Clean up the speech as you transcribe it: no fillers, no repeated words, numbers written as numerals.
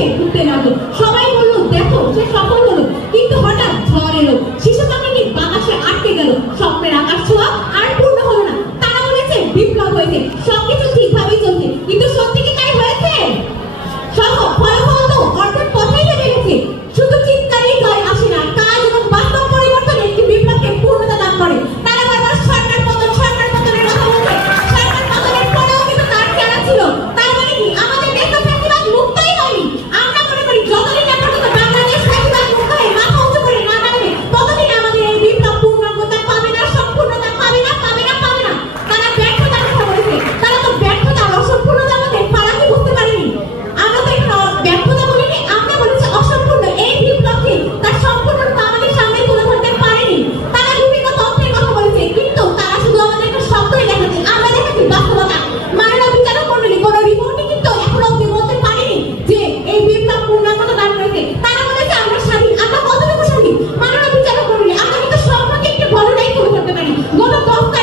কাছে ঘুরতে লাগলো। সবাই বললো দেখো সে সফল হলো, কিন্তু হঠাৎ ঝড় এলো, শিশু পাখিটি বাতাসে আটকে গেল, স্বপ্নের আকাশ ছোঁয়া আর পূর্ণ হলো না। তারা বলেছে বিপ্লব হয়েছে, সবকিছু ঠিকভাবেই চলছে, কিন্তু সত্যি কি তাই হয়েছে? ফলাফল তো অর্ধেক পথেই লেগে গেছে। শুধু চিৎকারেই জয় আসে না, কাজ এবং বাস্তব পরিবর্তনে একটি বিপ্লবকে পূর্ণতা দান করে। তারা বারবার সরকার পতনের কথা বলছে, সরকার পতনের পরেও কিন্তু তার জানা ছিল। তার মানে কি আমাদের দেশ ফ্যাসিবাদ মুক্তই হয়নি? আমরা মনে করি যতদিন না পর্যন্ত বাংলাদেশ ফ্যাসিবাদ মুক্ত হয়ে মাথা উঁচু করে না দাঁড়াবে, ততদিন আমাদের এই বিপ্লব পূর্ণতা পাবে না, সম্পূর্ণতা পাবে না। তারা ব্যর্থতার কথা বলেছে, তারা তো ব্যর্থতা আর অসম্পূর্ণতার মধ্যে ফারাকই বুঝতে পারেনি। আমরা তো এখানে ব্যর্থতা বলিনি, আমরা বলেছি অসম্পূর্ণ। এই বিপ্লবকে তার সম্পূর্ণতা আমাদের সামনে তুলে ধরতে পারেনি। তারা বিভিন্ন তথ্যের কথা বলেছে, কিন্তু তারা শুধু আমাদেরকে শব্দই দেখাচ্ছে, আমরা দেখাচ্ছি বাস্তবতা। মাননীয় বিচারক মণ্ডলী কোন রিপোর্টই কিন্তু এখনো অব্দি বলতে পারেনি যে এই বিপ্লব পূর্ণাঙ্গতা দান করেছে। তারা বলেছে আমরা স্বাধীন, আমরা কতটুকু স্বাধীন? মাননীয় বিচারক মণ্ডলী আমরা কিন্তু সম্পর্কে একটু ঘটনাই তুলে ধরতে পারি। গত 10